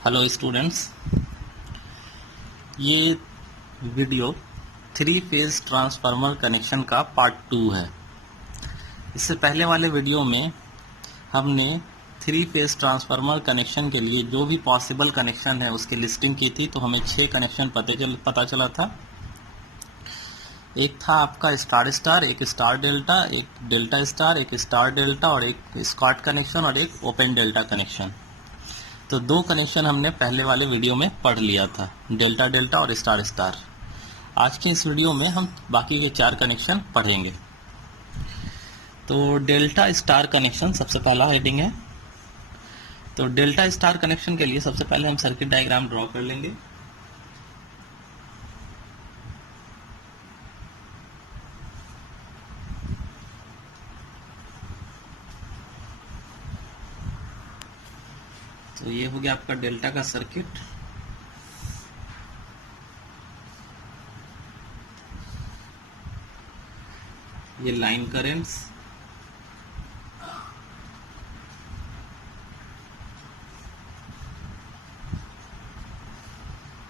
Hello students, ये video 3 phase transformer connection का part 2 है। इससे पहले वाले वीडियो में हमने 3 फेज ट्रांसफार्मर कनेक्शन के लिए जो भी पॉसिबल कनेक्शन है उसकी लिस्टिंग की थी। तो हमें 6 कनेक्शन पता चला था। एक था आपका स्टार स्टार, एक स्टार डेल्टा, एक डेल्टा स्टार, एक स्टार डेल्टा और एक स्कॉट कनेक्शन और एक ओपन डेल्टा कनेक्शन। तो 2 कनेक्शन हमने पहले वाले वीडियो में पढ़ लिया था, डेल्टा डेल्टा और स्टार स्टार। आज के इस वीडियो में हम बाकी के 4 कनेक्शन पढ़ेंगे। तो डेल्टा स्टार कनेक्शन सबसे पहला हेडिंग है। तो डेल्टा स्टार कनेक्शन के लिए सबसे पहले हम सर्किट डायग्राम ड्रॉ कर लेंगे। तो ये हो गया आपका डेल्टा का सर्किट। ये लाइन करेंट्स,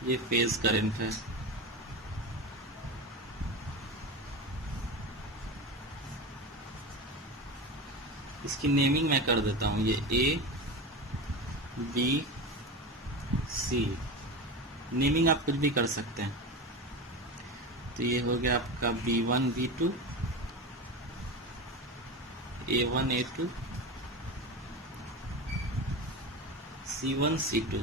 ये फेज करंट है। इसकी नेमिंग मैं कर देता हूं, ये ए बी सी। नेमिंग आप कुछ भी कर सकते हैं। तो ये हो गया आपका B1 B2, A1 A2, C1 C2।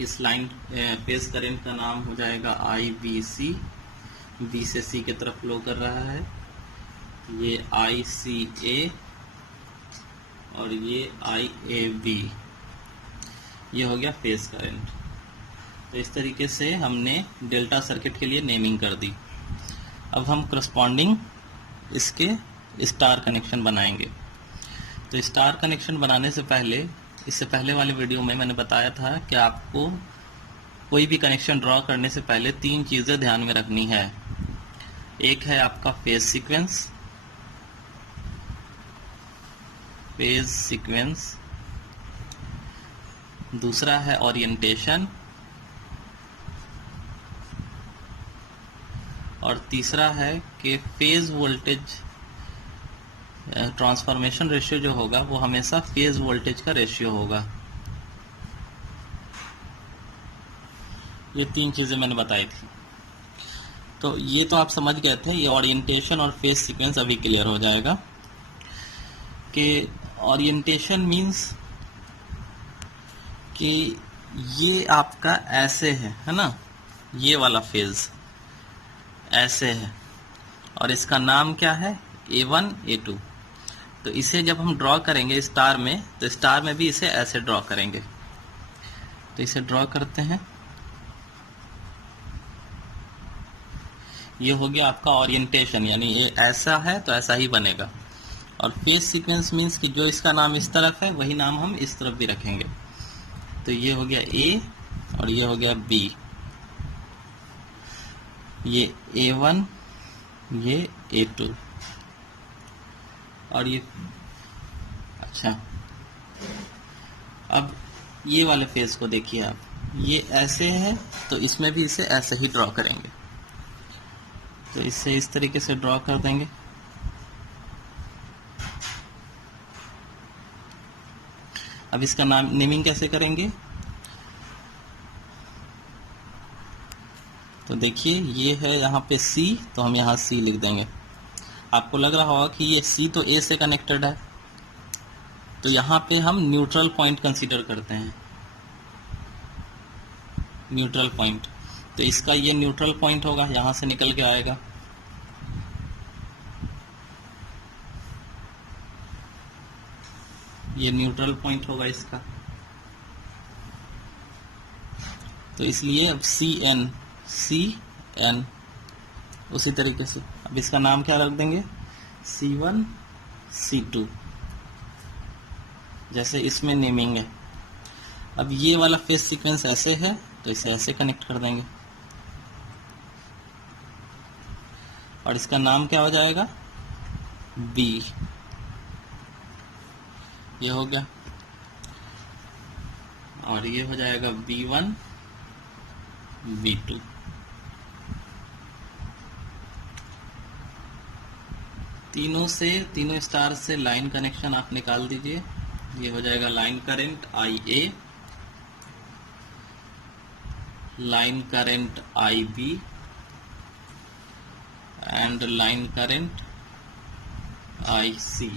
इस लाइन फेज करंट का नाम हो जाएगा IBC। बी से सी की तरफ फ्लो कर रहा है। ये ICA और ये IAB। ये हो गया फेज करंट। तो इस तरीके से हमने डेल्टा सर्किट के लिए नेमिंग कर दी। अब हम करस्पॉन्डिंग इसके स्टार कनेक्शन बनाएंगे। तो स्टार कनेक्शन बनाने से पहले, इससे पहले वाले वीडियो में मैंने बताया था कि आपको कोई भी कनेक्शन ड्रॉ करने से पहले 3 चीज़ें ध्यान में रखनी है। एक है आपका फेज सीक्वेंस, दूसरा है ओरिएंटेशन और तीसरा है कि फेज वोल्टेज ट्रांसफॉर्मेशन रेशियो जो होगा वो हमेशा फेज वोल्टेज का रेशियो होगा। ये 3 चीजें मैंने बताई थी। तो ये तो आप समझ गए थे। ये ओरिएंटेशन और फेज सीक्वेंस अभी क्लियर हो जाएगा कि ओरिएंटेशन मींस कि ये आपका ऐसे है ना, ये वाला फेज ऐसे है और इसका नाम क्या है, A1 A2। तो इसे जब हम ड्रॉ करेंगे स्टार में, तो स्टार में भी इसे ऐसे ड्रॉ करेंगे। तो इसे ड्रॉ करते हैं। ये हो गया आपका ओरिएंटेशन, यानी ये ऐसा है तो ऐसा ही बनेगा। और फेज सीक्वेंस मींस कि जो इसका नाम इस तरफ है वही नाम हम इस तरफ भी रखेंगे। तो ये हो गया A और ये हो गया B। ये A1, ये A2 और ये अच्छा। अब ये वाले फेज को देखिए आप, ये ऐसे है तो इसमें भी इसे ऐसे ही ड्रॉ करेंगे। तो इसे इस तरीके से ड्रॉ कर देंगे। अब इसका नाम नेमिंग कैसे करेंगे, तो देखिए ये है यहाँ पे C, तो हम यहाँ C लिख देंगे। आपको लग रहा होगा कि ये C तो A से कनेक्टेड है, तो यहाँ पे हम न्यूट्रल पॉइंट कंसीडर करते हैं। न्यूट्रल पॉइंट, तो इसका ये न्यूट्रल पॉइंट होगा, यहाँ से निकल के आएगा। ये न्यूट्रल पॉइंट होगा इसका। तो इसलिए अब CN उसी तरीके से अब इसका नाम क्या रख देंगे, C1 C2, जैसे इसमें नेमिंग है। अब ये वाला फेज सीक्वेंस ऐसे है तो इसे ऐसे कनेक्ट कर देंगे और इसका नाम क्या हो जाएगा, B। ये हो गया, और ये हो जाएगा V1 V2। तीनों स्टार से लाइन कनेक्शन आप निकाल दीजिए। ये हो जाएगा line current IA, line current IB and line current IC।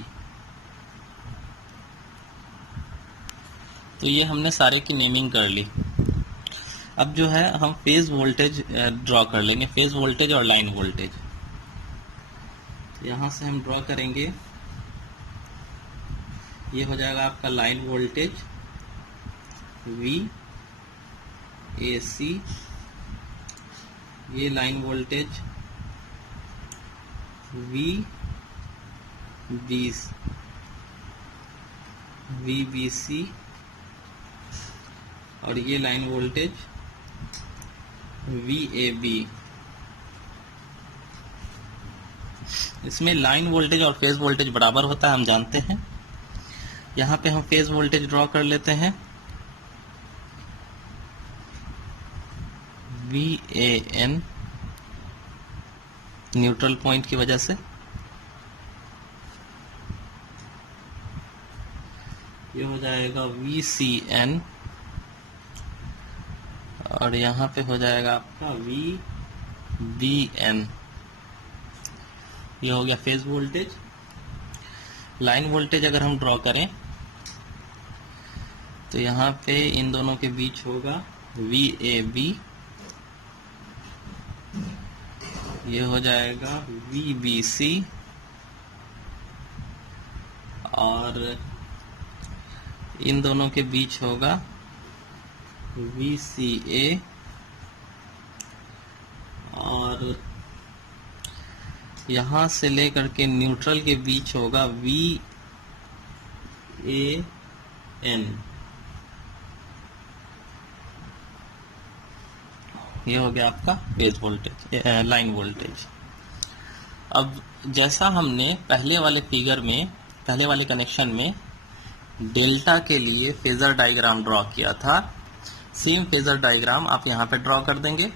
तो ये हमने सारे की नेमिंग कर ली। अब जो है हम फेज वोल्टेज ड्रॉ कर लेंगे, फेज वोल्टेज और लाइन वोल्टेज। यहाँ से हम ड्रॉ करेंगे, ये हो जाएगा आपका लाइन वोल्टेज VAC, ये लाइन वोल्टेज VBC, और ये लाइन वोल्टेज VAB। इसमें लाइन वोल्टेज और फेज वोल्टेज बराबर होता है, हम जानते हैं। यहाँ पे हम फेज वोल्टेज ड्रॉ कर लेते हैं, VAN, न्यूट्रल पॉइंट की वजह से। ये हो जाएगा VCN, और यहाँ पे हो जाएगा आपका VBN। ये हो गया फेज वोल्टेज। लाइन वोल्टेज अगर हम ड्रॉ करें तो यहाँ पे इन दोनों के बीच होगा VAB, ये हो जाएगा VBC, और इन दोनों के बीच होगा VCA, और यहाँ से लेकर के न्यूट्रल के बीच होगा VAN। ये हो गया आपका फेज वोल्टेज, लाइन वोल्टेज। अब जैसा हमने पहले वाले फिगर में, पहले वाले कनेक्शन में डेल्टा के लिए फेजर डायग्राम ड्रॉ किया था, सेम फेजर डायग्राम आप यहाँ पे ड्रॉ कर देंगे।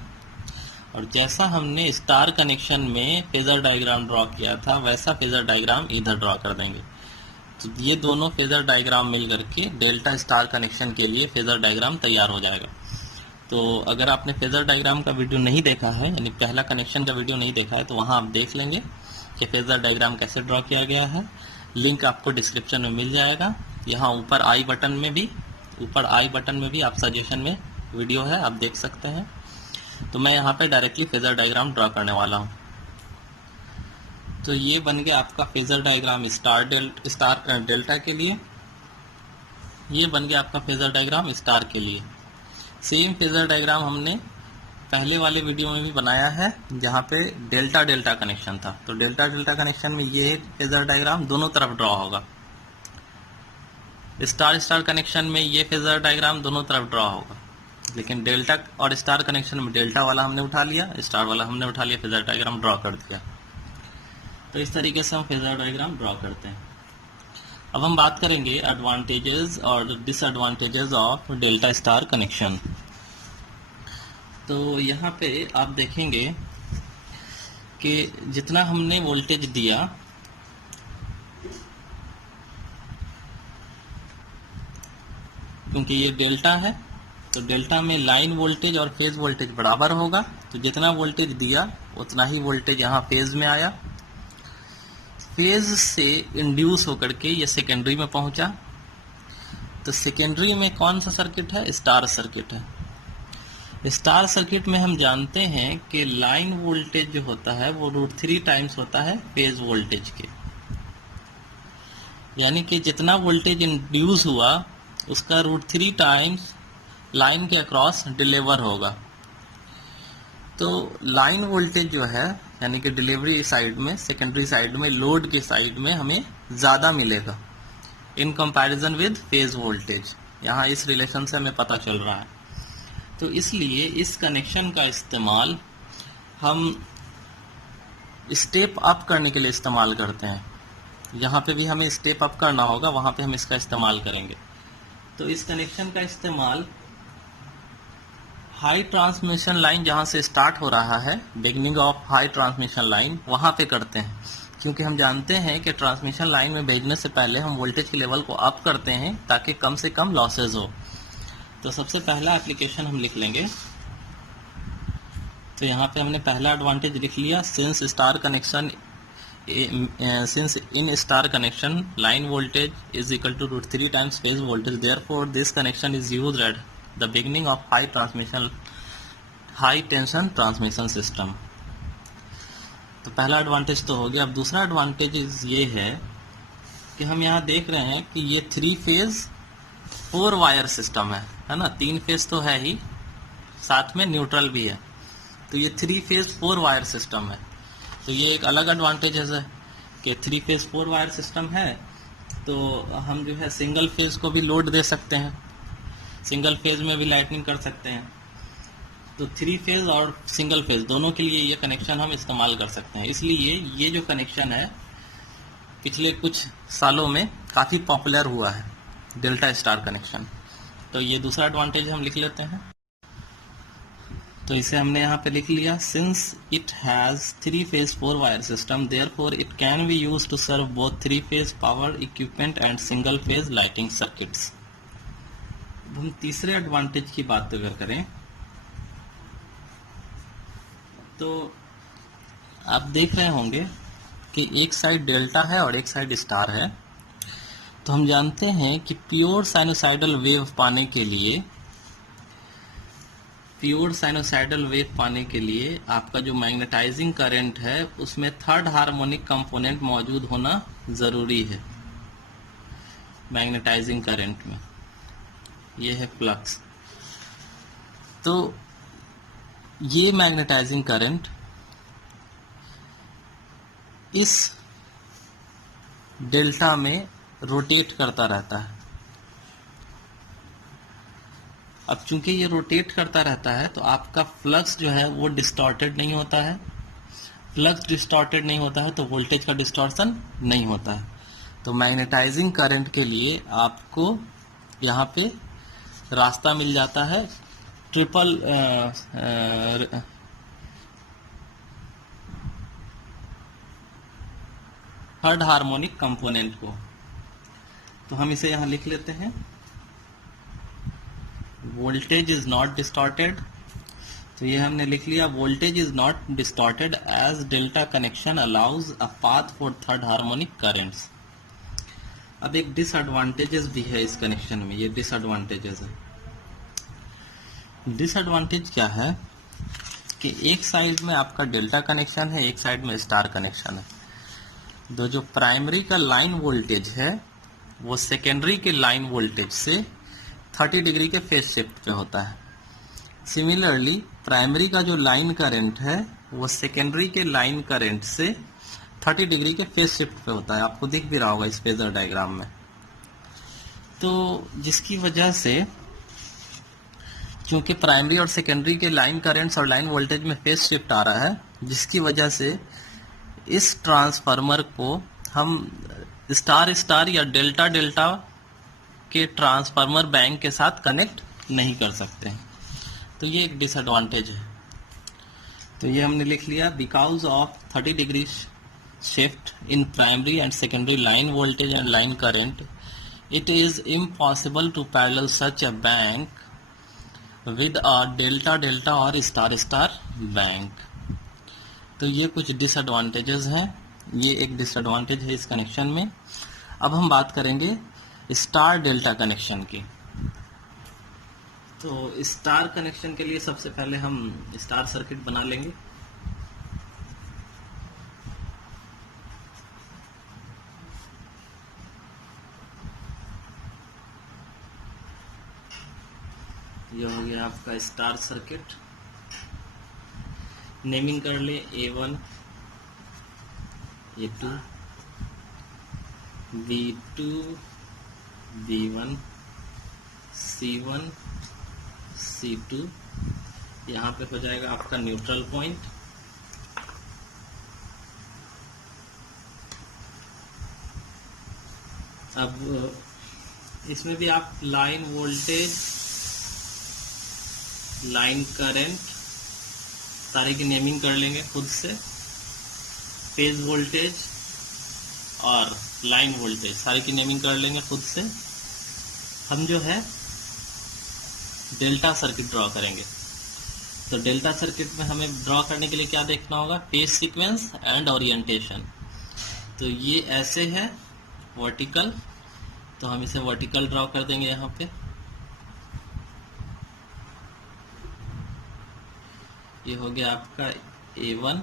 और जैसा हमने स्टार कनेक्शन में फेजर डायग्राम ड्रॉ किया था, वैसा फेजर डायग्राम इधर ड्रॉ कर देंगे। तो ये दोनों फेजर डायग्राम मिल करके डेल्टा स्टार कनेक्शन के लिए फेजर डायग्राम तैयार हो जाएगा। तो अगर आपने फेजर डायग्राम का वीडियो नहीं देखा है, यानी पहला कनेक्शन का वीडियो नहीं देखा है, तो वहाँ आप देख लेंगे कि फेजर डायग्राम कैसे ड्रॉ किया गया है। लिंक आपको डिस्क्रिप्शन में मिल जाएगा। यहाँ ऊपर आई बटन में भी आप सजेशन में वीडियो है, आप देख सकते हैं। तो मैं यहाँ पे डायरेक्टली फेजर डायग्राम ड्रॉ करने वाला हूँ। तो ये बन गया आपका फेजर डायग्राम स्टार डेल्टा के लिए, ये बन गया आपका फेजर डायग्राम स्टार के लिए। सेम फेजर डायग्राम हमने पहले वाले वीडियो में भी बनाया है, जहाँ पे डेल्टा डेल्टा कनेक्शन था। तो डेल्टा डेल्टा कनेक्शन में ये फेजर डायग्राम दोनों तरफ ड्रॉ होगा। स्टार स्टार कनेक्शन में ये फेजर डायग्राम दोनों तरफ ड्रॉ होगा। लेकिन डेल्टा और स्टार कनेक्शन में डेल्टा वाला हमने उठा लिया, स्टार वाला हमने उठा लिया, फेजर डायग्राम ड्रॉ कर दिया। तो इस तरीके से हम फेजर डायग्राम ड्रॉ करते हैं। अब हम बात करेंगे एडवांटेजेस और disadvantages of delta star connection. तो यहाँ पे आप देखेंगे कि जितना हमने वोल्टेज दिया, क्योंकि ये डेल्टा है तो डेल्टा में लाइन वोल्टेज और फेज वोल्टेज बराबर होगा। तो जितना वोल्टेज दिया उतना ही वोल्टेज यहाँ फेज में आया। फेज से इंड्यूस होकर के ये सेकेंडरी में पहुंचा। तो सेकेंडरी में कौन सा सर्किट है? स्टार सर्किट है। स्टार सर्किट में हम जानते हैं कि लाइन वोल्टेज जो होता है वो √3 टाइम्स होता है फेज वोल्टेज के, यानी कि जितना वोल्टेज इंड्यूस हुआ उसका √3 टाइम्स लाइन के अक्रॉस डिलीवर होगा। तो लाइन वोल्टेज जो है, यानी कि डिलीवरी साइड में, सेकेंडरी साइड में, लोड के साइड में हमें ज़्यादा मिलेगा in comparison with phase voltage. यहाँ इस रिलेशन से हमें पता चल रहा है। तो इसलिए इस कनेक्शन का इस्तेमाल हम स्टेप अप करने के लिए इस्तेमाल करते हैं। यहाँ पे भी हमें स्टेप अप करना होगा, वहाँ पे हम इसका इस्तेमाल करेंगे। तो इस कनेक्शन का इस्तेमाल हाई ट्रांसमिशन लाइन जहाँ से स्टार्ट हो रहा है, beginning of high transmission line, वहाँ पे करते हैं, क्योंकि हम जानते हैं कि ट्रांसमिशन लाइन में भेजने से पहले हम वोल्टेज के लेवल को अप करते हैं ताकि कम से कम लॉसेज हो। तो सबसे पहला एप्लीकेशन हम लिख लेंगे। तो यहाँ पे हमने पहला एडवांटेज लिख लिया, since star connection since in star connection line voltage is equal to √3 times phase voltage, therefore this connection is used at the beginning of high tension transmission system। तो पहला एडवांटेज तो हो गया। अब दूसरा एडवांटेज ये है कि हम यहाँ देख रहे हैं कि ये 3 फेज 4 वायर सिस्टम है ना, 3 फेज तो है ही, साथ में न्यूट्रल भी है, तो ये 3 फेज 4 वायर सिस्टम है। तो ये एक अलग एडवांटेज है कि 3 फेज 4 वायर सिस्टम है, तो हम जो है सिंगल फेज को भी लोड दे सकते हैं, सिंगल फेज में भी लाइटनिंग कर सकते हैं। तो 3 फेज और सिंगल फेज दोनों के लिए ये कनेक्शन हम इस्तेमाल कर सकते हैं। इसलिए ये जो कनेक्शन है पिछले कुछ सालों में काफ़ी पॉपुलर हुआ है, डेल्टा स्टार कनेक्शन। तो ये दूसरा एडवांटेज हम लिख लेते हैं। तो इसे हमने यहाँ पे लिख लिया, since it has 3 phase 4 wire system therefore it can be used to serve both 3 phase power equipment and single phase lighting circuits. अब हम तीसरे एडवांटेज की बात अगर करें तो आप देख रहे होंगे कि एक साइड डेल्टा है और एक साइड स्टार है। तो हम जानते हैं कि प्योर साइनोसाइडल वेव पाने के लिए आपका जो मैग्नेटाइजिंग करंट है उसमें थर्ड हार्मोनिक कंपोनेंट मौजूद होना ज़रूरी है। मैग्नेटाइजिंग करंट में ये है फ्लक्स। तो ये मैग्नेटाइजिंग करंट इस डेल्टा में रोटेट करता रहता है। अब चूंकि ये रोटेट करता रहता है तो आपका फ्लक्स जो है वो डिस्टॉर्टेड नहीं होता है। फ्लक्स डिस्टॉर्टेड नहीं होता है तो वोल्टेज का डिस्टॉर्शन नहीं होता है। तो मैग्नेटाइजिंग करंट के लिए आपको यहाँ पे रास्ता मिल जाता है ट्रिपल थर्ड हार्मोनिक कंपोनेंट को। तो हम इसे यहाँ लिख लेते हैं, वोल्टेज इज नॉट डिस्टॉर्टेड। तो ये हमने लिख लिया, voltage is not distorted as delta connection allows a path for third harmonic currents. अब एक डिसएडवांटेजेस भी है इस कनेक्शन में, ये डिसएडवांटेजेस है। डिसएडवांटेज क्या है कि एक साइड में आपका डेल्टा कनेक्शन है, एक साइड में स्टार कनेक्शन है। जो प्राइमरी का लाइन वोल्टेज है वो सेकेंडरी के लाइन वोल्टेज से 30 डिग्री के फेज शिफ्ट पे होता है। सिमिलरली प्राइमरी का जो लाइन करंट है वो सेकेंडरी के लाइन करंट से 30 डिग्री के फेज शिफ्ट पे होता है। आपको दिख भी रहा होगा इस फेजर डायग्राम में। तो जिसकी वजह से क्योंकि प्राइमरी और सेकेंडरी के लाइन करंट्स और लाइन वोल्टेज में फेज शिफ्ट आ रहा है, जिसकी वजह से इस ट्रांसफार्मर को हम स्टार स्टार या डेल्टा डेल्टा के ट्रांसफार्मर बैंक के साथ कनेक्ट नहीं कर सकते हैं। तो ये एक डिसएडवांटेज है। तो ये हमने लिख लिया, because of 30 degree shift in primary and secondary line voltage and line current, it is impossible to parallel such a bank with a delta delta और स्टार स्टार बैंक। तो ये कुछ डिसएडवांटेजेस हैं, ये एक डिसएडवांटेज है इस कनेक्शन में। अब हम बात करेंगे स्टार डेल्टा कनेक्शन की। तो स्टार कनेक्शन के लिए सबसे पहले हम स्टार सर्किट बना लेंगे। ये हो गया आपका स्टार सर्किट। नेमिंग कर ले A1, A2, B2, B1, C1, C2। यहाँ पे हो जाएगा आपका न्यूट्रल पॉइंट। अब इसमें भी आप लाइन वोल्टेज, लाइन करंट सारे की नेमिंग कर लेंगे खुद से, फेज वोल्टेज और लाइन वोल्टेज सारे की नेमिंग कर लेंगे खुद से। हम जो है डेल्टा सर्किट ड्रॉ करेंगे। तो डेल्टा सर्किट में हमें ड्रॉ करने के लिए क्या देखना होगा, फेज सीक्वेंस एंड ओरिएंटेशन। तो ये ऐसे है वर्टिकल, तो हम इसे वर्टिकल ड्रॉ कर देंगे यहाँ पे। ये हो गया आपका A1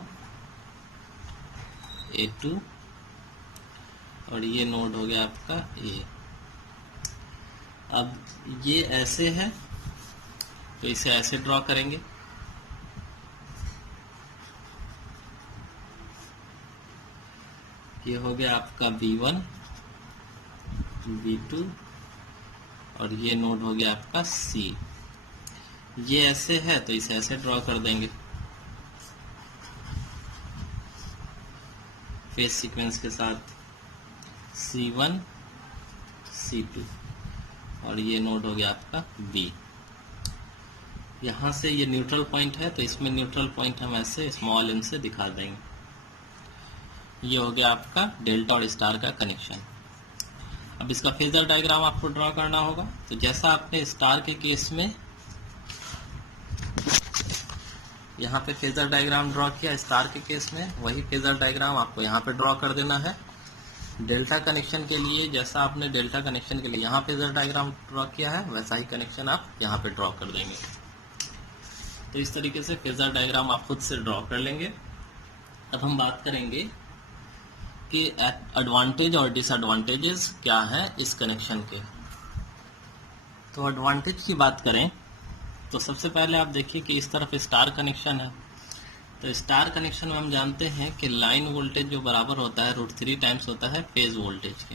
A2 और ये नोड हो गया आपका A। अब ये ऐसे है तो इसे ऐसे ड्रॉ करेंगे। ये हो गया आपका B1 B2 और ये नोड हो गया आपका C। ये ऐसे है तो इसे ऐसे ड्रॉ कर देंगे फेज सीक्वेंस के साथ, C1 C2 और ये नोड हो गया आपका B। यहाँ से ये न्यूट्रल पॉइंट है तो इसमें न्यूट्रल पॉइंट हम ऐसे स्मॉल n से दिखा देंगे। ये हो गया आपका डेल्टा और स्टार का कनेक्शन। अब इसका फेजर डायग्राम आपको ड्रॉ करना होगा। तो जैसा आपने स्टार के केस में यहाँ पे फेजर डायग्राम ड्रॉ किया, स्टार के केस में वही फेजर डायग्राम आपको यहाँ पे ड्रॉ कर देना है। डेल्टा कनेक्शन के लिए जैसा आपने डेल्टा कनेक्शन के लिए यहाँ फेजर डायग्राम ड्रॉ किया है, वैसा ही कनेक्शन आप यहाँ पे ड्रॉ कर देंगे। तो इस तरीके से फेजर डायग्राम आप खुद से ड्रॉ कर लेंगे। अब हम बात करेंगे कि एडवांटेज और डिसएडवांटेजेस क्या हैं इस कनेक्शन के। तो एडवांटेज की बात करें तो सबसे पहले आप देखिए कि इस तरफ स्टार कनेक्शन है। तो स्टार कनेक्शन में हम जानते हैं कि लाइन वोल्टेज जो बराबर होता है √3 टाइम्स होता है फेज वोल्टेज के।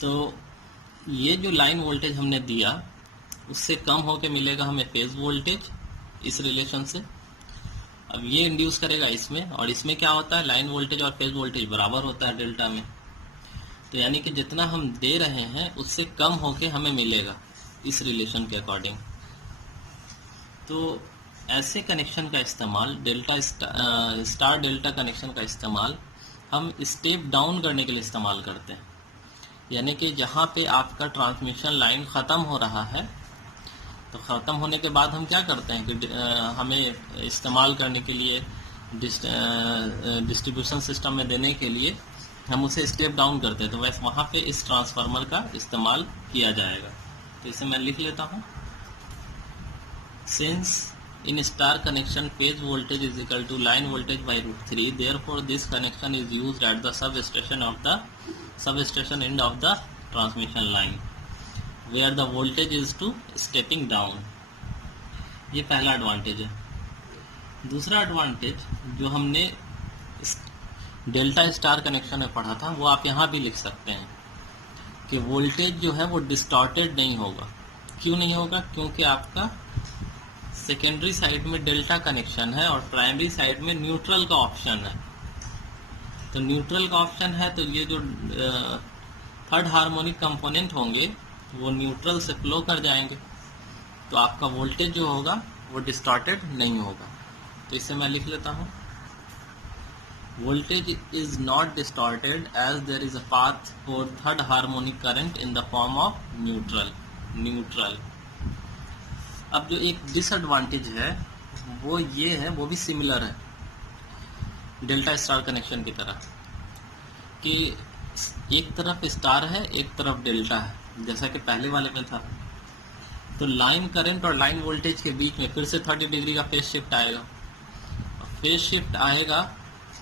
तो ये जो लाइन वोल्टेज हमने दिया उससे कम होके मिलेगा हमें फेज वोल्टेज इस रिलेशन से। अब ये इंड्यूस करेगा इसमें, और इसमें क्या होता है, लाइन वोल्टेज और फेज वोल्टेज बराबर होता है डेल्टा में। तो यानी कि जितना हम दे रहे हैं उससे कम होके हमें मिलेगा इस रिलेशन के अकॉर्डिंग। तो ऐसे कनेक्शन का इस्तेमाल डेल्टा स्टार डेल्टा कनेक्शन का इस्तेमाल हम स्टेप डाउन करने के लिए इस्तेमाल करते हैं। यानी कि जहाँ पे आपका ट्रांसमिशन लाइन ख़त्म हो रहा है तो ख़त्म होने के बाद हम क्या करते हैं कि हमें इस्तेमाल करने के लिए डिस्ट्रीब्यूशन सिस्टम में देने के लिए हम उसे स्टेप डाउन करते हैं। तो वैसे वहाँ पे इस ट्रांसफार्मर का इस्तेमाल किया जाएगा। तो इसे मैं लिख लेता हूँ, since in star connection phase voltage is equal to line voltage by √3, therefore this connection is used at the sub station end of the transmission line where the voltage is to stepping down। ये पहला advantage है। दूसरा advantage जो हमने delta star connection में पढ़ा था वो आप यहाँ भी लिख सकते हैं कि वोल्टेज जो है वो डिस्टॉर्टेड नहीं होगा। क्यों नहीं होगा? क्योंकि आपका सेकेंडरी साइड में डेल्टा कनेक्शन है और प्राइमरी साइड में न्यूट्रल का ऑप्शन है। तो न्यूट्रल का ऑप्शन है तो ये जो थर्ड हार्मोनिक कंपोनेंट होंगे वो न्यूट्रल से फ्लो कर जाएंगे, तो आपका वोल्टेज जो होगा वो डिस्टॉर्टेड नहीं होगा। तो इसे मैं लिख लेता हूँ, voltage is not distorted as there is a path for third harmonic current in the form of neutral. अब जो एक डिसएडवांटेज है वो ये है, वो भी सिमिलर है डेल्टा स्टार कनेक्शन की तरह, कि एक तरफ स्टार है एक तरफ डेल्टा है जैसा कि पहले वाले में था। तो लाइन करंट और लाइन वोल्टेज के बीच में फिर से 30 डिग्री का फेज शिफ्ट आएगा। फेज शिफ्ट आएगा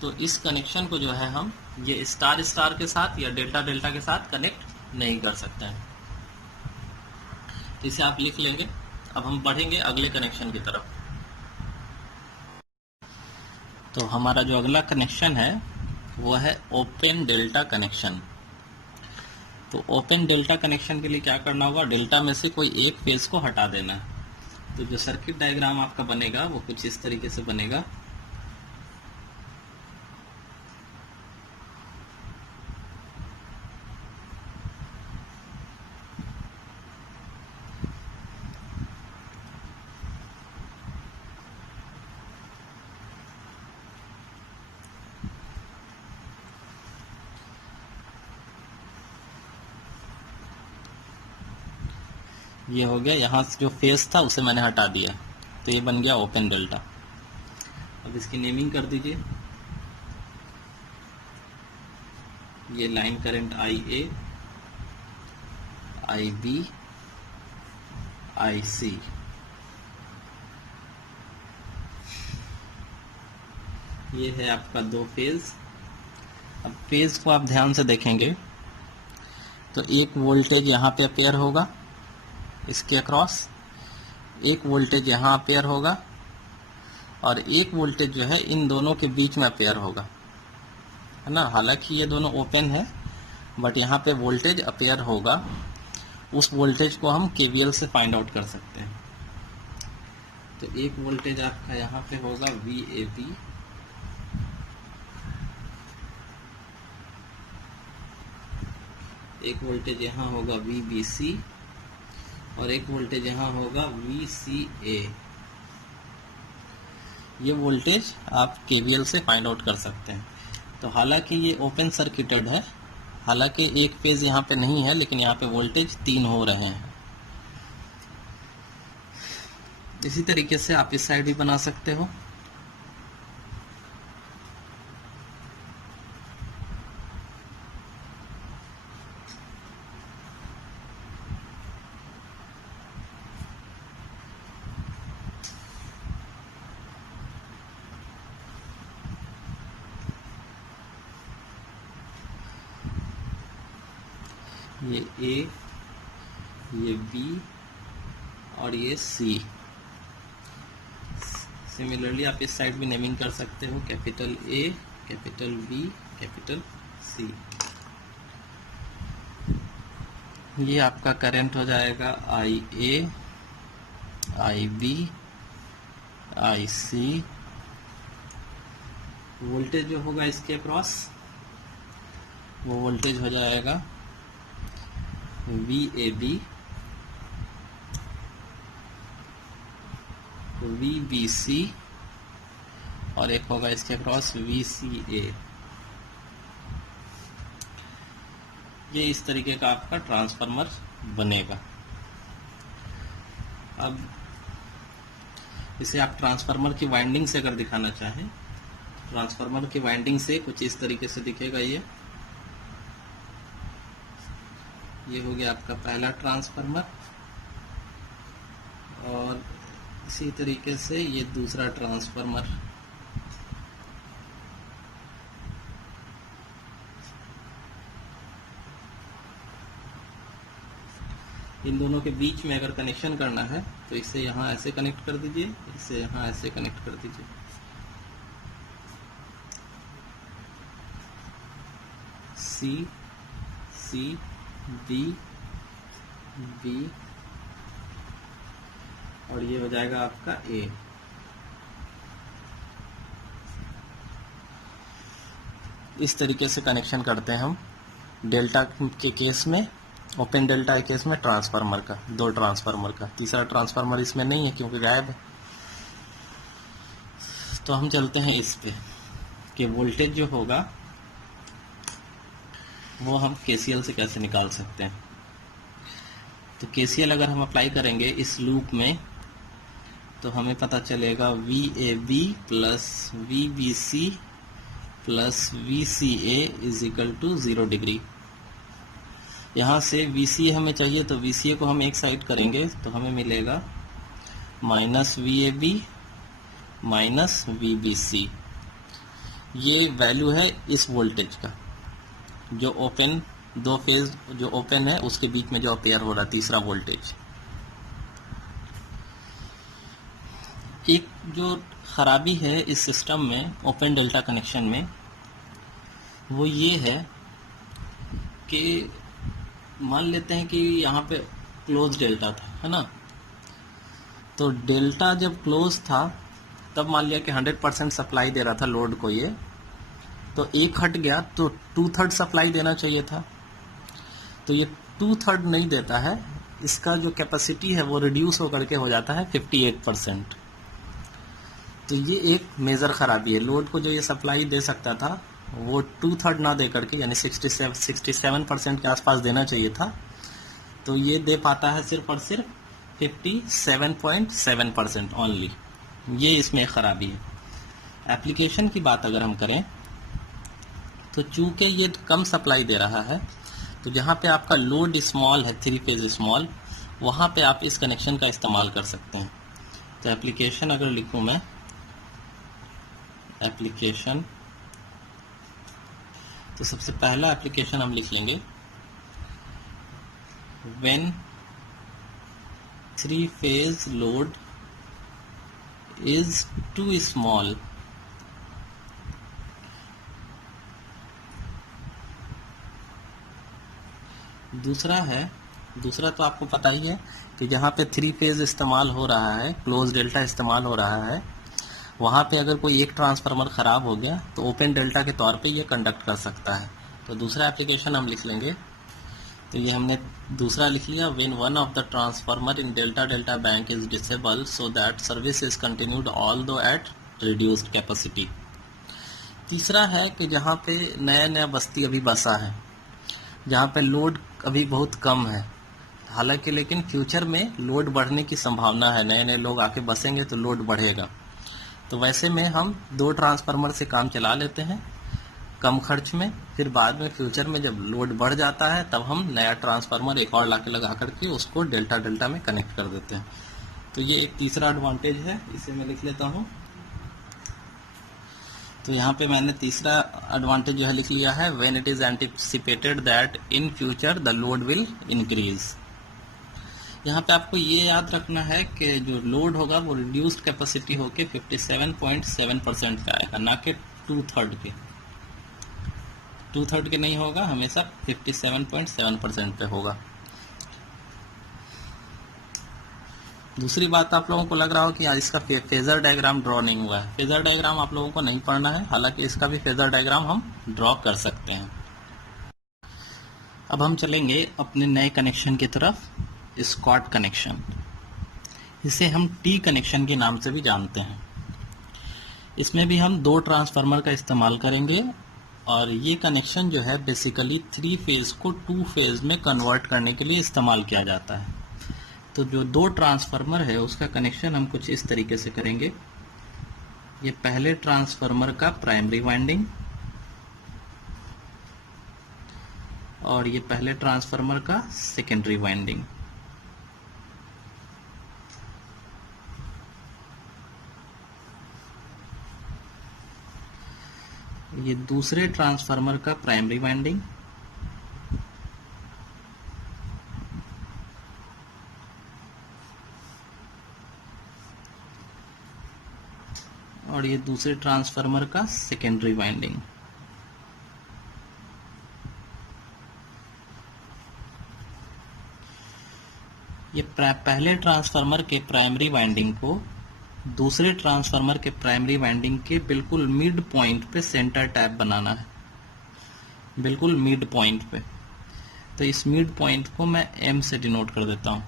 तो इस कनेक्शन को जो है हम ये स्टार स्टार के साथ या डेल्टा डेल्टा के साथ कनेक्ट नहीं कर सकते हैं। तो इसे आप लिख लेंगे। अब हम बढ़ेंगे अगले कनेक्शन की तरफ। तो हमारा जो अगला कनेक्शन है वो है ओपन डेल्टा कनेक्शन। तो ओपन डेल्टा कनेक्शन के लिए क्या करना होगा, डेल्टा में से कोई एक फेज को हटा देना है। तो जो सर्किट डायग्राम आपका बनेगा वो कुछ इस तरीके से बनेगा। ये हो गया, यहाँ से जो फेस था उसे मैंने हटा दिया, तो ये बन गया ओपन डेल्टा। अब इसकी नेमिंग कर दीजिए। ये line current IA, IB, IC, ये है आपका दो फेज। अब फेज को आप ध्यान से देखेंगे तो एक वोल्टेज यहाँ पे अपेयर होगा इसके अक्रॉस, एक वोल्टेज यहाँ अपेयर होगा, और एक वोल्टेज जो है इन दोनों के बीच में अपेयर होगा, है ना। हालांकि ये दोनों ओपन है, बट यहाँ पे वोल्टेज अपेयर होगा। उस वोल्टेज को हम KVL से फाइंड आउट कर सकते हैं। तो एक वोल्टेज आपका यहाँ पे होगा VAB, एक वोल्टेज यहाँ होगा VBC, और एक वोल्टेज यहाँ होगा VCA। ये वोल्टेज आप KVL से फाइंड आउट कर सकते हैं। तो हालांकि ये ओपन सर्किटेड है, हालांकि एक फेज यहाँ पे नहीं है, लेकिन यहाँ पे वोल्टेज 3 हो रहे हैं। इसी तरीके से आप इस साइड भी बना सकते हो। ये A, ये B और ये C। सिमिलरली आप इस साइड भी नेमिंग कर सकते हो, capital A, capital B, capital C। ये आपका करंट हो जाएगा IA, IB, IC। वोल्टेज जो होगा इसके अक्रॉस, वो वोल्टेज हो जाएगा VAB, VBC, और एक होगा इसके अक्रॉस VCA। ये इस तरीके का आपका ट्रांसफार्मर बनेगा। अब इसे आप ट्रांसफार्मर की वाइंडिंग से अगर दिखाना चाहें, ट्रांसफार्मर की वाइंडिंग से कुछ इस तरीके से दिखेगा। ये हो गया आपका पहला ट्रांसफार्मर, और इसी तरीके से ये दूसरा ट्रांसफार्मर। इन दोनों के बीच में अगर कनेक्शन करना है तो इसे यहाँ ऐसे कनेक्ट कर दीजिए, इसे यहाँ ऐसे कनेक्ट कर दीजिए। C, D, B, और ये हो जाएगा आपका A। इस तरीके से कनेक्शन करते हैं हम डेल्टा के केस में, ओपन डेल्टा के केस में ट्रांसफार्मर का, दो ट्रांसफार्मर का। तीसरा ट्रांसफार्मर इसमें नहीं है क्योंकि गायब है। तो हम चलते हैं इस पे कि वोल्टेज जो होगा वो हम KCL से कैसे निकाल सकते हैं। तो KCL अगर हम अप्लाई करेंगे इस लूप में तो हमें पता चलेगा VAB plus VBC plus VCA is equal to 0 degree. यहाँ से VCA हमें चाहिए तो VCA को हम एक साइड करेंगे तो हमें मिलेगा माइनस VAB माइनस VBC। ये वैल्यू है इस वोल्टेज का, जो ओपन दो फेज जो ओपन है उसके बीच में जो अपेयर हो रहा है तीसरा वोल्टेज। एक जो खराबी है इस सिस्टम में ओपन डेल्टा कनेक्शन में वो ये है कि मान लेते हैं कि यहाँ पे क्लोज डेल्टा था, है ना। तो डेल्टा जब क्लोज था तब मान लिया कि 100% सप्लाई दे रहा था लोड को ये, तो एक हट गया तो 2/3 सप्लाई देना चाहिए था। तो ये 2/3 नहीं देता है, इसका जो कैपेसिटी है वो रिड्यूस होकर के हो जाता है 58%। तो ये एक मेजर खराबी है। लोड को जो ये सप्लाई दे सकता था वो 2/3 ना दे करके यानी 67% के आसपास देना चाहिए था, तो ये दे पाता है सिर्फ और सिर्फ 57.7% ओनली, ये इसमें खराबी है। एप्लीकेशन की बात अगर हम करें तो चूंकि ये कम सप्लाई दे रहा है, तो जहाँ पे आपका लोड स्मॉल है, 3 फेज स्मॉल, वहाँ पे आप इस कनेक्शन का इस्तेमाल कर सकते हैं। तो एप्लीकेशन अगर लिखूँ मैं, एप्लीकेशन, तो सबसे पहला एप्लीकेशन हम लिख लेंगे when 3 phase load is too small दूसरा तो आपको पता ही है कि जहाँ पे 3 फेज इस्तेमाल हो रहा है, क्लोज डेल्टा इस्तेमाल हो रहा है, वहाँ पे अगर कोई एक ट्रांसफार्मर ख़राब हो गया तो ओपन डेल्टा के तौर पे ये कंडक्ट कर सकता है। तो दूसरा एप्लीकेशन हम लिख लेंगे, तो ये हमने दूसरा लिख लिया, when one of the transformer in delta delta bank is disable so that service is continued although at reduced capacity. तीसरा है कि जहाँ पे नया नया बस्ती अभी बसा है, जहाँ पे लोड अभी बहुत कम है, हालांकि लेकिन फ्यूचर में लोड बढ़ने की संभावना है, नए नए लोग आके बसेंगे तो लोड बढ़ेगा। तो वैसे में हम 2 ट्रांसफार्मर से काम चला लेते हैं कम खर्च में, फिर बाद में फ्यूचर में जब लोड बढ़ जाता है तब हम नया ट्रांसफार्मर एक और लाके लगा करके उसको डेल्टा डेल्टा में कनेक्ट कर देते हैं। तो ये एक तीसरा एडवांटेज है, इसे मैं लिख लेता हूँ। तो यहाँ पे मैंने तीसरा एडवांटेज जो है लिख लिया है, when it is anticipated that in future the load will increase. यहाँ पे आपको ये याद रखना है कि जो लोड होगा वो रिड्यूस्ड कैपेसिटी होके 57.7% पे आएगा, ना कि 2/3 के। 2/3 के नहीं होगा, हमेशा 57.7% पे होगा। दूसरी बात, आप लोगों को लग रहा हो कि यार इसका फेजर डायग्राम ड्रॉ नहीं हुआ है। फेजर डायग्राम आप लोगों को नहीं पढ़ना है, हालांकि इसका भी फेजर डायग्राम हम ड्रॉ कर सकते हैं। अब हम चलेंगे अपने नए कनेक्शन की तरफ, स्क्वाड कनेक्शन। इसे हम टी कनेक्शन के नाम से भी जानते हैं। इसमें भी हम 2 ट्रांसफार्मर का इस्तेमाल करेंगे और ये कनेक्शन जो है बेसिकली 3 फेज को 2 फेज में कन्वर्ट करने के लिए इस्तेमाल किया जाता है। तो जो 2 ट्रांसफार्मर है उसका कनेक्शन हम कुछ इस तरीके से करेंगे। ये पहले ट्रांसफार्मर का प्राइमरी वाइंडिंग और ये पहले ट्रांसफार्मर का सेकेंडरी वाइंडिंग। ये दूसरे ट्रांसफार्मर का प्राइमरी वाइंडिंग और ये दूसरे ट्रांसफार्मर का सेकेंडरी वाइंडिंग। ये पहले ट्रांसफार्मर के प्राइमरी वाइंडिंग को दूसरे ट्रांसफार्मर के प्राइमरी वाइंडिंग के बिल्कुल मिड पॉइंट पे सेंटर टैप बनाना है, बिल्कुल मिड पॉइंट पे। तो इस मिड पॉइंट को मैं M से डिनोट कर देता हूं।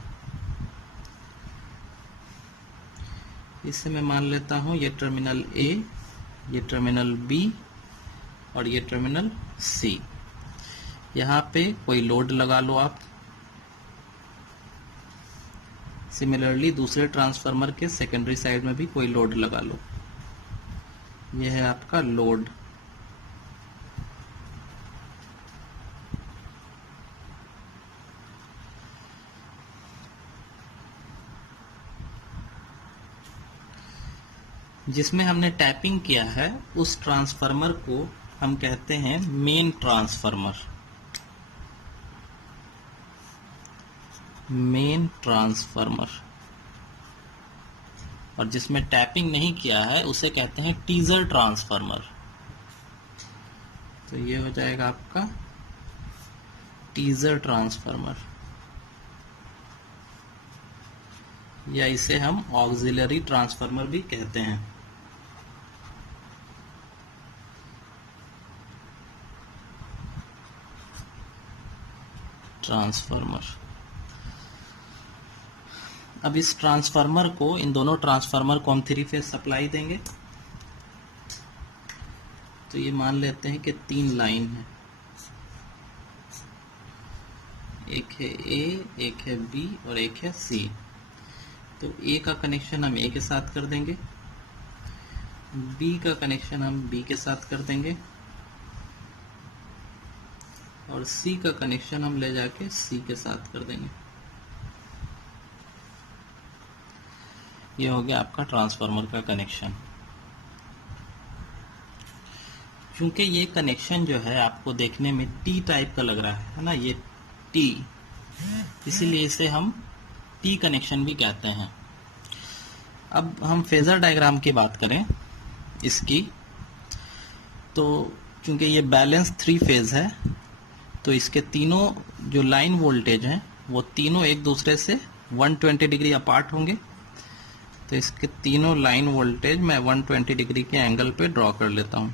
इससे मैं मान लेता हूं ये टर्मिनल A, ये टर्मिनल B और ये टर्मिनल C। यहाँ पे कोई लोड लगा लो आप। सिमिलरली दूसरे ट्रांसफार्मर के सेकेंडरी साइड में भी कोई लोड लगा लो। यह है आपका लोड। जिसमें हमने टैपिंग किया है उस ट्रांसफार्मर को हम कहते हैं मेन ट्रांसफार्मर। Main transformer. और जिसमें टैपिंग नहीं किया है उसे कहते हैं टीजर ट्रांसफार्मर। तो ये हो जाएगा आपका टीजर ट्रांसफार्मर, या इसे हम ऑक्सिलरी ट्रांसफार्मर भी कहते हैं। ट्रांसफार्मर। अब इस ट्रांसफार्मर को, इन दोनों ट्रांसफार्मर को हम 3 फेज सप्लाई देंगे। तो ये मान लेते हैं कि 3 लाइन है, एक है A, एक है B और एक है C। तो ए का कनेक्शन हम ए के साथ कर देंगे, बी का कनेक्शन हम बी के साथ कर देंगे और सी का कनेक्शन हम ले जाके सी के साथ कर देंगे। ये हो गया आपका ट्रांसफार्मर का कनेक्शन। क्योंकि ये कनेक्शन जो है आपको देखने में टी टाइप का लग रहा है ना, ये टी, इसीलिए इसे हम टी कनेक्शन भी कहते हैं। अब हम फेजर डायग्राम की बात करें इसकी, तो क्योंकि ये बैलेंस 3 फेज है तो इसके तीनों जो लाइन वोल्टेज हैं वो तीनों एक दूसरे से 120 डिग्री अपार्ट होंगे। तो इसके तीनों लाइन वोल्टेज मैं 120 डिग्री के एंगल पे ड्रॉ कर लेता हूं।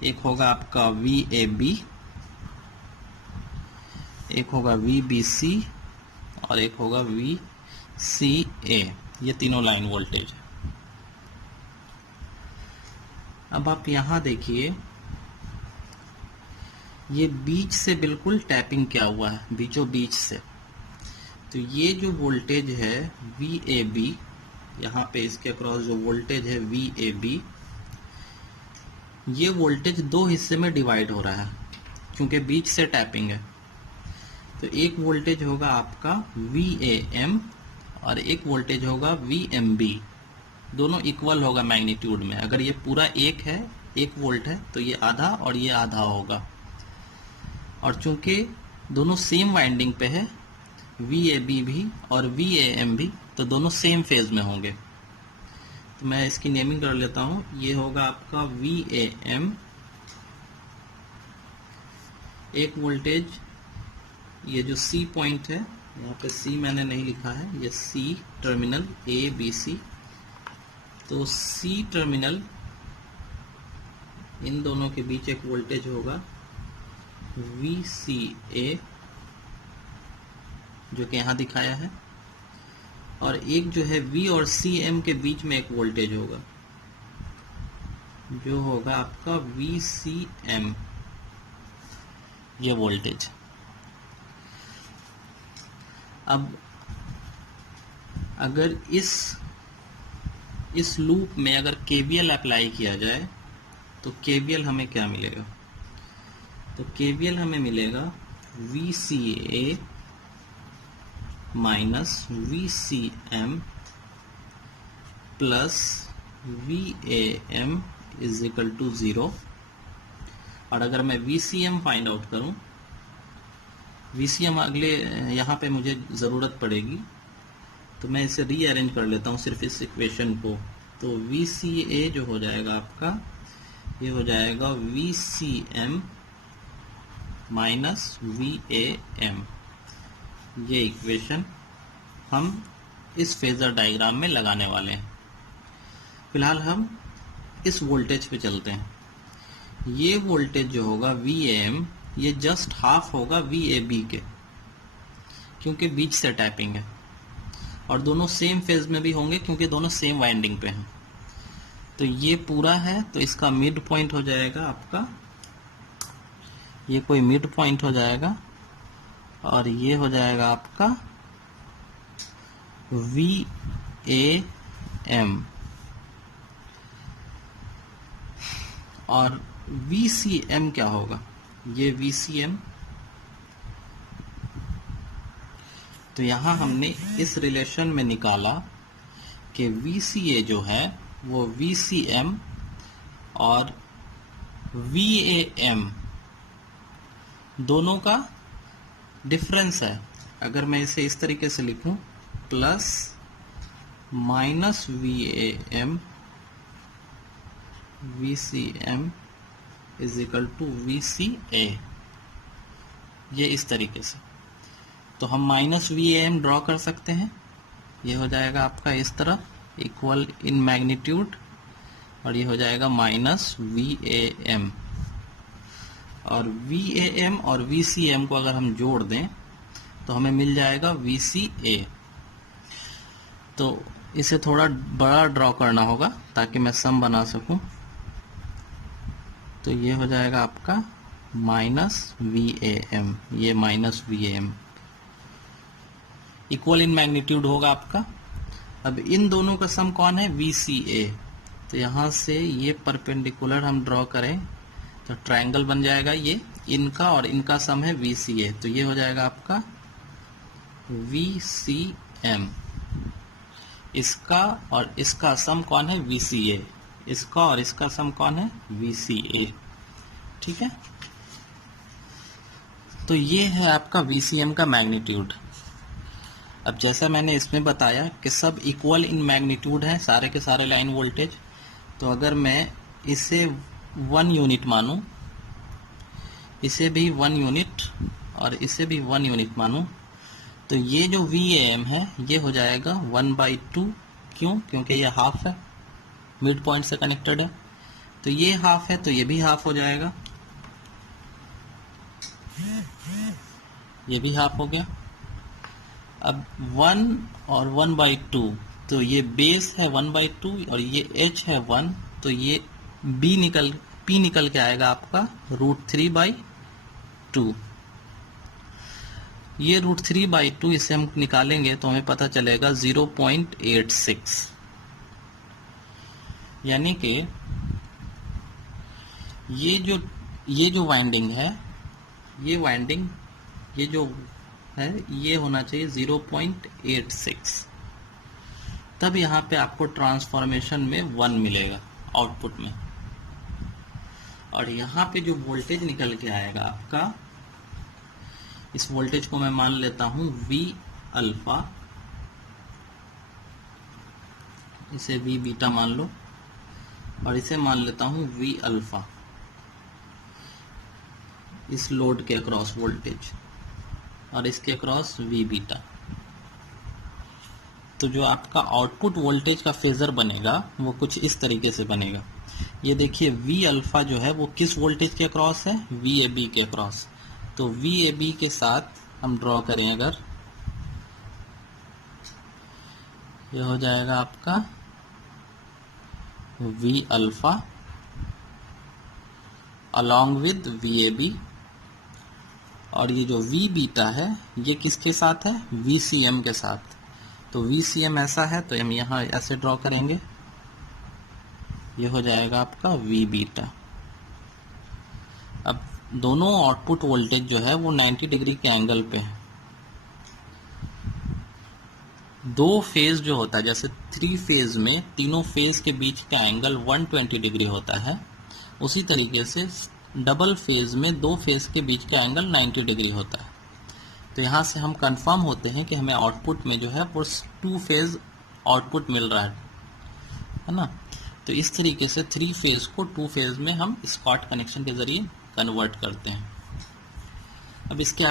एक होगा आपका VAB, एक होगा VBC और एक होगा VCA। ये तीनों लाइन वोल्टेज है। अब आप यहां देखिए, ये बीच से बिल्कुल टैपिंग किया हुआ है, बीचों बीच से। तो ये जो वोल्टेज है VAB, यहाँ पे इसके अक्रॉस जो वोल्टेज है VAB, ये वोल्टेज 2 हिस्से में डिवाइड हो रहा है क्योंकि बीच से टैपिंग है। तो एक वोल्टेज होगा आपका VAM और एक वोल्टेज होगा VMB। दोनों इक्वल होगा मैग्नीट्यूड में। अगर ये पूरा 1 वोल्ट है तो ये आधा और ये आधा होगा। और चूंकि दोनों सेम वाइंडिंग पे है, VAB भी और VAM भी, तो दोनों सेम फेज में होंगे। तो मैं इसकी नेमिंग कर लेता हूं। ये होगा आपका VAM, एक वोल्टेज, ये जो C पॉइंट है, यहाँ पे C मैंने नहीं लिखा है, ये C टर्मिनल ABC। तो C टर्मिनल, इन दोनों के बीच एक वोल्टेज होगा VCA जो कि यहाँ दिखाया है, और एक जो है V और CM के बीच में एक वोल्टेज होगा जो होगा आपका VCM, ये वोल्टेज। अब अगर इस लूप में अगर KVL अप्लाई किया जाए तो KVL हमें क्या मिलेगा? तो KVL हमें मिलेगा VCA minus VCM plus VAM is equal to 0। और अगर मैं VCM फाइंड आउट करूं, VCM अगले यहाँ पे मुझे ज़रूरत पड़ेगी, तो मैं इसे रीअरेंज कर लेता हूँ सिर्फ इस इक्वेशन को। तो VCA जो हो जाएगा आपका, ये हो जाएगा VCM माइनस VAM। ये इक्वेशन हम इस फेजर डायग्राम में लगाने वाले हैं। फिलहाल हम इस वोल्टेज पे चलते हैं। ये वोल्टेज जो होगा VAM, ये जस्ट हाफ होगा VAB के, क्योंकि बीच से टैपिंग है, और दोनों सेम फेज में भी होंगे क्योंकि दोनों सेम वाइंडिंग पे हैं। तो ये पूरा है, तो इसका मिड पॉइंट हो जाएगा आपका, ये कोई मिड पॉइंट हो जाएगा, और ये हो जाएगा आपका VAM। और VCM क्या होगा? ये VCM, तो यहां हमने इस रिलेशन में निकाला कि VCA जो है वो VCM और VAM दोनों का डिफरेंस है। अगर मैं इसे इस तरीके से लिखूं, plus minus VAM VCM is equal to VCA, ये इस तरीके से। तो हम माइनस VAM ड्रॉ कर सकते हैं। ये हो जाएगा आपका इस तरह, इक्वल इन मैग्नीट्यूड, और ये हो जाएगा माइनस VAM। और VAM और VCM को अगर हम जोड़ दें तो हमें मिल जाएगा VCA। तो इसे थोड़ा बड़ा ड्रॉ करना होगा ताकि मैं सम बना सकूं। तो ये हो जाएगा आपका माइनस VAM, ये minus VAM। Equal in magnitude होगा आपका। अब इन दोनों का सम कौन है, VCA। तो यहाँ से ये परपेंडिकुलर हम ड्रॉ करें तो ट्रायंगल बन जाएगा, ये इनका और इनका सम है VCA, तो ये हो जाएगा आपका VCM। इसका और इसका सम कौन है, VCA। इसका और इसका सम कौन है, VCA। ठीक है, तो ये है आपका VCM का मैग्नीट्यूड। अब जैसा मैंने इसमें बताया कि सब इक्वल इन मैग्नीट्यूड हैं, सारे के सारे लाइन वोल्टेज। तो अगर मैं इसे 1 यूनिट मानूं, इसे भी 1 यूनिट और इसे भी 1 यूनिट मानूं, तो ये जो VAM है ये हो जाएगा 1/2। क्यों, क्योंकि ये हाफ है, मिड पॉइंट से कनेक्टेड है, तो ये हाफ है तो ये भी हाफ हो जाएगा, ये भी हाफ हो गया। अब 1 और 1/2, तो ये बेस है 1/2 और ये H है 1, तो ये P निकल के आएगा आपका √3/2। ये √3/2 इसे हम निकालेंगे तो हमें पता चलेगा 0.86। यानी कि ये जो वाइंडिंग है, ये वाइंडिंग ये जो है ये होना चाहिए 0.86, तब यहाँ पे आपको ट्रांसफॉर्मेशन में 1 मिलेगा आउटपुट में। और यहाँ पे जो वोल्टेज निकल के आएगा आपका, इस वोल्टेज को मैं मान लेता हूं V अल्फा, इसे V बीटा मान लो, और इसे मान लेता हूं V अल्फा, इस लोड के अक्रॉस वोल्टेज, और इसके अक्रॉस V बीटा। तो जो आपका आउटपुट वोल्टेज का फेजर बनेगा वो कुछ इस तरीके से बनेगा। ये देखिए V अल्फा जो है वो किस वोल्टेज के अक्रॉस है, VAB के अक्रॉस। तो VAB के साथ हम ड्रॉ करें अगर, ये हो जाएगा आपका V alpha along with VAB, और ये जो V बीटा है ये किसके साथ है, VCM के साथ। तो VCM ऐसा है तो हम यहाँ ऐसे ड्रॉ करेंगे, ये हो जाएगा आपका V बीटा। अब दोनों आउटपुट वोल्टेज जो है वो 90 डिग्री के एंगल पे है। दो फेज जो होता है, जैसे 3 फेज में तीनों फेज के बीच का एंगल 120 डिग्री होता है, उसी तरीके से डबल फेज में 2 फेज के बीच का एंगल 90 डिग्री होता है। तो यहाँ से हम कंफर्म होते हैं कि हमें आउटपुट में जो है वो 2 फेज आउटपुट मिल रहा है ना। तो इस तरीके से 3 फेज को 2 फेज में हम स्कॉट कनेक्शन के जरिए कन्वर्ट करते हैं। अब इसके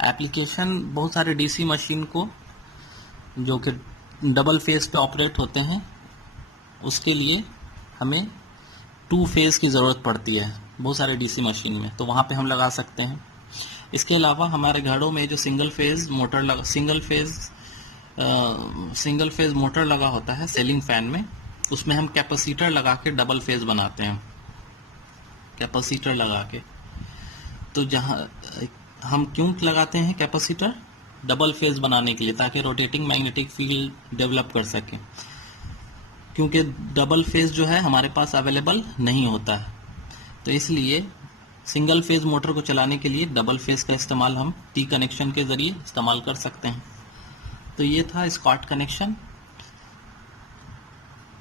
एप्लीकेशन बहुत सारे डीसी मशीन को जो कि डबल फेज पे ऑपरेट होते हैं, उसके लिए हमें 2 फेज की ज़रूरत पड़ती है बहुत सारे डीसी मशीन में, तो वहाँ पे हम लगा सकते हैं। इसके अलावा हमारे घरों में जो सिंगल फेज मोटर लगा होता है सीलिंग फैन में, उसमें हम कैपेसिटर लगा के डबल फेज बनाते हैं, कैपेसिटर लगा के। तो जहाँ हम क्यों लगाते हैं कैपेसिटर, डबल फेज बनाने के लिए, ताकि रोटेटिंग मैग्नेटिक फील्ड डेवलप कर सके, क्योंकि डबल फेज जो है हमारे पास अवेलेबल नहीं होता है। तो इसलिए सिंगल फेज मोटर को चलाने के लिए डबल फेज का इस्तेमाल हम टी कनेक्शन के जरिए इस्तेमाल कर सकते हैं। तो ये था स्कॉट कनेक्शन।